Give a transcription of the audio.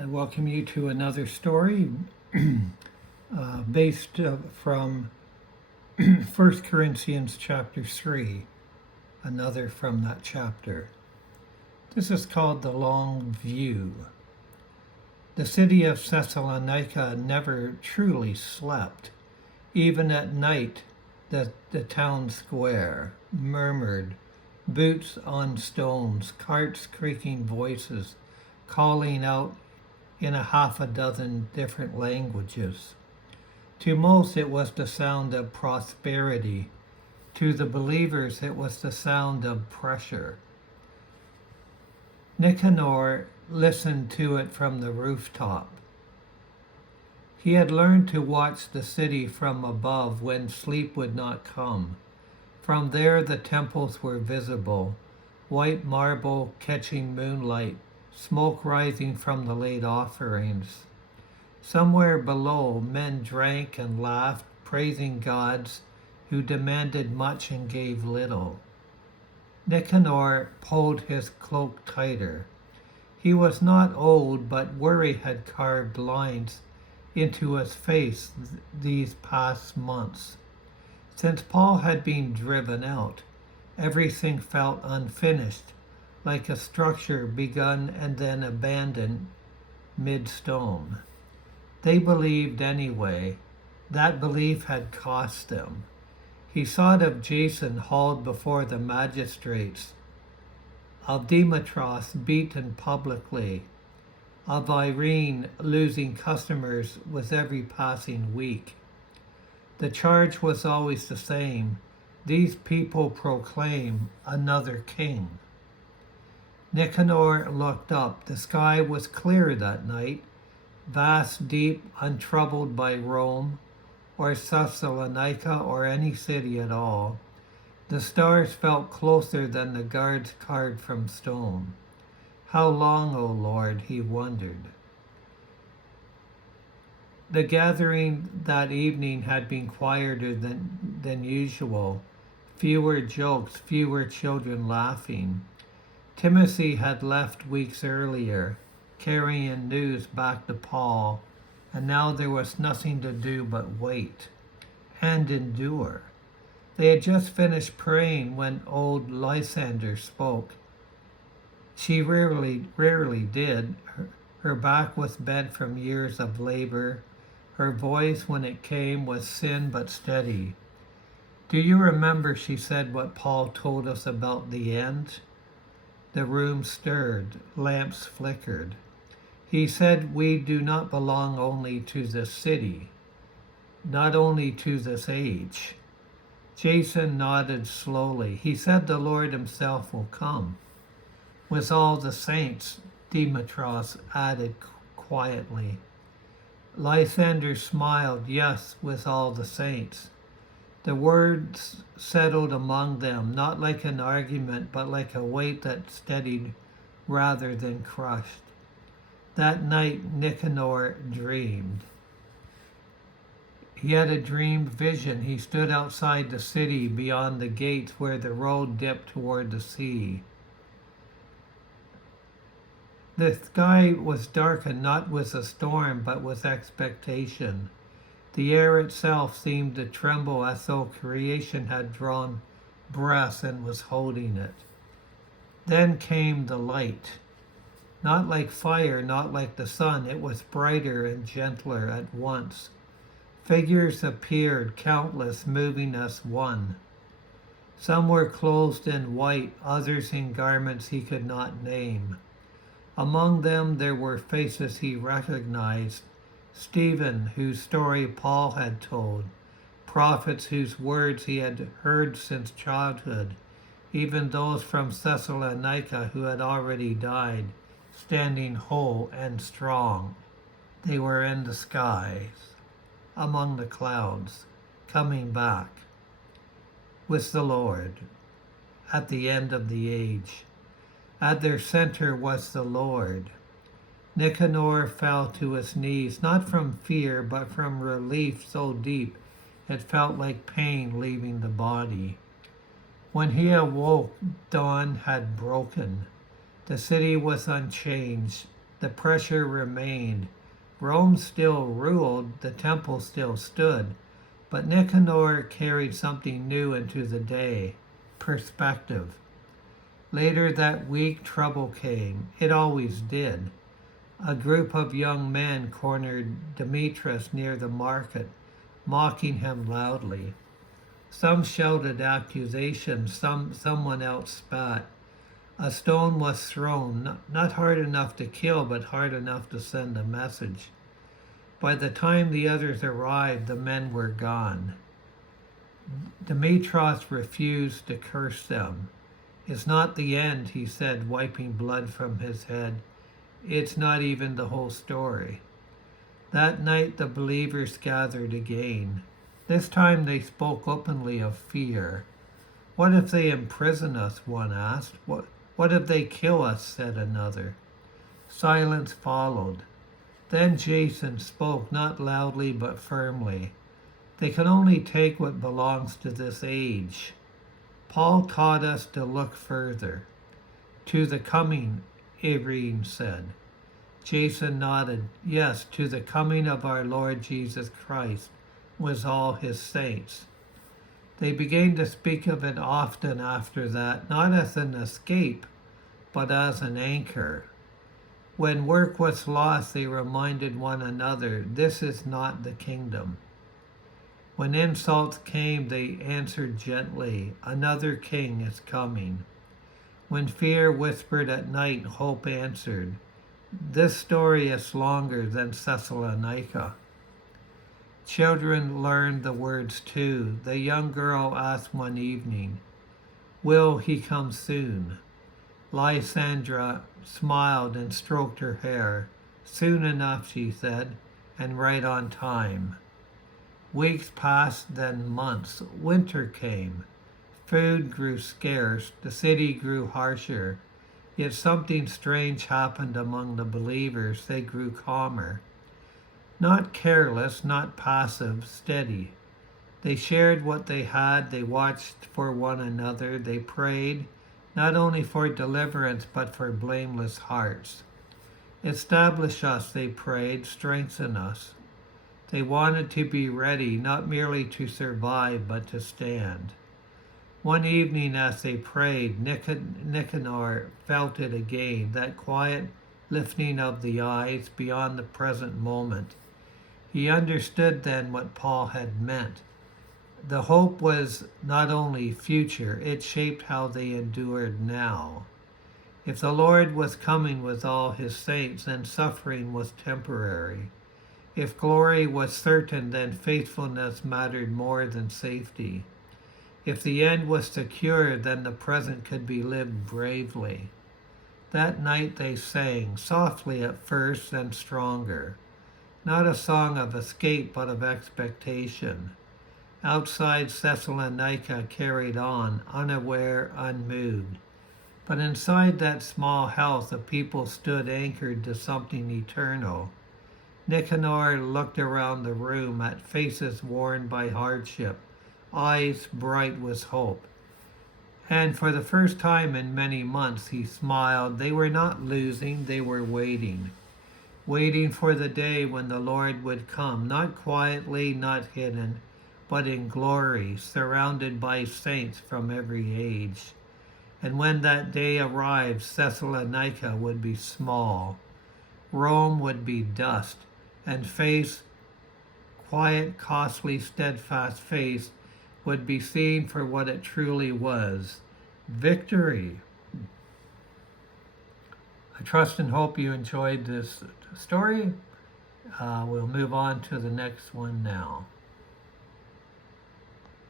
I welcome you to another story based from 1 Corinthians chapter 3, another from that chapter. This is called The Long View. The city of Thessalonica never truly slept. Even at night, the town square murmured, boots on stones, carts creaking, voices calling out in a half a dozen different languages. To most, it was the sound of prosperity. To the believers, it was the sound of pressure. Nicanor listened to it from the rooftop. He had learned to watch the city from above when sleep would not come. From there, the temples were visible, white marble catching moonlight, smoke rising from the late offerings. Somewhere below, men drank and laughed, praising gods who demanded much and gave little. Nicanor pulled his cloak tighter. He was not old, but worry had carved lines into his face these past months. Since Paul had been driven out, everything felt unfinished, like a structure begun and then abandoned mid-stone. They believed anyway. That belief had cost them. He thought of Jason hauled before the magistrates, of Demetrius beaten publicly, of Irene losing customers with every passing week. The charge was always the same. These people proclaim another king. Nicanor looked up. The sky was clear that night, vast, deep, untroubled by Rome or Thessalonica or any city at all. The stars felt closer than the guards carved from stone. How long, O Lord, he wondered. The gathering that evening had been quieter than usual. Fewer jokes, fewer children laughing. Timothy had left weeks earlier, carrying news back to Paul, and now there was nothing to do but wait and endure. They had just finished praying when old Lysander spoke. She rarely did. Her back was bent from years of labor. Her voice, when it came, was thin but steady. Do you remember, she said, what Paul told us about the end? The room stirred, lamps flickered. He said we do not belong only to this city, not only to this age. Jason nodded slowly. He said the Lord himself will come. With all the saints, Demetrius added quietly. Lysander smiled. Yes, with all the saints. The words settled among them, not like an argument, but like a weight that steadied rather than crushed. That night, Nicanor dreamed. He had a dream vision. He stood outside the city beyond the gates where the road dipped toward the sea. The sky was darkened not with a storm, but with expectation. The air itself seemed to tremble as though creation had drawn breath and was holding it. Then came the light. Not like fire, not like the sun. It was brighter and gentler at once. Figures appeared, countless, moving as one. Some were clothed in white, others in garments he could not name. Among them there were faces he recognized. Stephen, whose story Paul had told, prophets whose words he had heard since childhood, even those from Thessalonica who had already died, standing whole and strong. They were in the skies, among the clouds, coming back with the Lord at the end of the age. At their center was the Lord. Nicanor fell to his knees, not from fear, but from relief so deep it felt like pain leaving the body. When he awoke, dawn had broken. The city was unchanged, The pressure remained. Rome still ruled, the temple still stood, but Nicanor carried something new into the day: perspective. Later that week, trouble came. It always did. A group of young men cornered Demetrius near the market, mocking him loudly. Some shouted accusations, someone else spat. A stone was thrown, not hard enough to kill, but hard enough to send a message. By the time the others arrived, the men were gone. Demetrius refused to curse them. "It's not the end," he said, wiping blood from his head. "It's not even the whole story." That night the believers gathered again. This time they spoke openly of fear. "What if they imprison us?" one asked. What if they kill us?" said another. Silence followed. Then Jason spoke, not loudly but firmly. "They can only take what belongs to this age. Paul taught us to look further. To the coming," Irene said. Jason nodded. "Yes, to the coming of our Lord Jesus Christ with all his saints." They began to speak of it often after that, not as an escape, but as an anchor. When work was lost, they reminded one another, "This is not the kingdom." When insults came, they answered gently, "Another king is coming." When fear whispered at night, hope answered, "This story is longer than Thessalonica." Children learned the words too. The young girl asked one evening, "Will he come soon?" Lysandra smiled and stroked her hair. "Soon enough," she said, "and right on time." Weeks passed, then months. Winter came. Food grew scarce. The city grew harsher. Yet something strange happened among the believers. They grew calmer. Not careless, not passive, steady. They shared what they had. They watched for one another. They prayed, not only for deliverance, but for blameless hearts. "Establish us," they prayed, "strengthen us." They wanted to be ready, not merely to survive, but to stand. One evening as they prayed, Nicanor felt it again, that quiet lifting of the eyes beyond the present moment. He understood then what Paul had meant. The hope was not only future, it shaped how they endured now. If the Lord was coming with all his saints, then suffering was temporary. If glory was certain, then faithfulness mattered more than safety. If the end was secure, then the present could be lived bravely. That night they sang, softly at first, then stronger. Not a song of escape, but of expectation. Outside, Thessalonica carried on, unaware, unmoved. But inside that small house, the people stood anchored to something eternal. Nicanor looked around the room at faces worn by hardship, eyes bright with hope. And for the first time in many months, he smiled. They were not losing, they were waiting. Waiting for the day when the Lord would come, not quietly, not hidden, but in glory, surrounded by saints from every age. And when that day arrived, Thessalonica would be small. Rome would be dust, and faith, quiet, costly, steadfast faith, would be seen for what it truly was: victory. I trust and hope you enjoyed this story. We'll move on to the next one now.